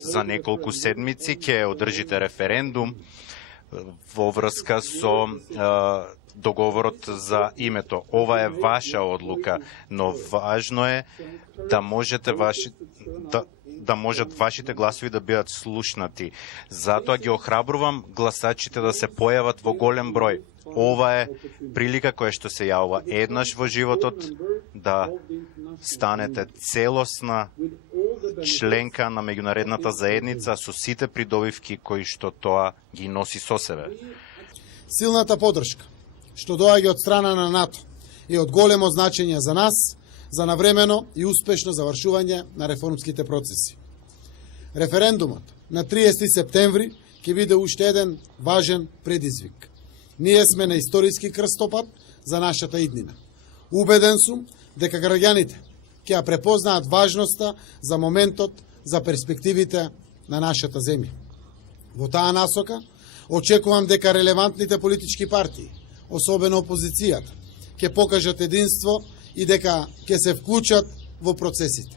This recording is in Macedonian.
За неколку седмици ќе одржите референдум во врска со договорот за името. Ова е ваша одлука, но важно е да можете да можат вашите гласови да бидат слушнати. Затоа ги охрабрувам гласачите да се појават во голем број. Ова е прилика која што се јавува еднаш во животот да станете целосна членка на меѓунаредната заедница со сите придобивки кои што тоа ги носи со себе. Силната поддршка што доаѓа од страна на НАТО е од големо значење за нас, за навремено и успешно завршување на реформските процеси. Референдумот на 30 септември ќе биде уште еден важен предизвик. Ние сме на историски крстопат за нашата иднина. Убеден сум дека граѓаните ќе ја препознаат важноста за моментот, за перспективите на нашата земја. Во таа насока, очекувам дека релевантните политички партии, особено опозицијата, ќе покажат единство и дека ќе се вклучат во процесите.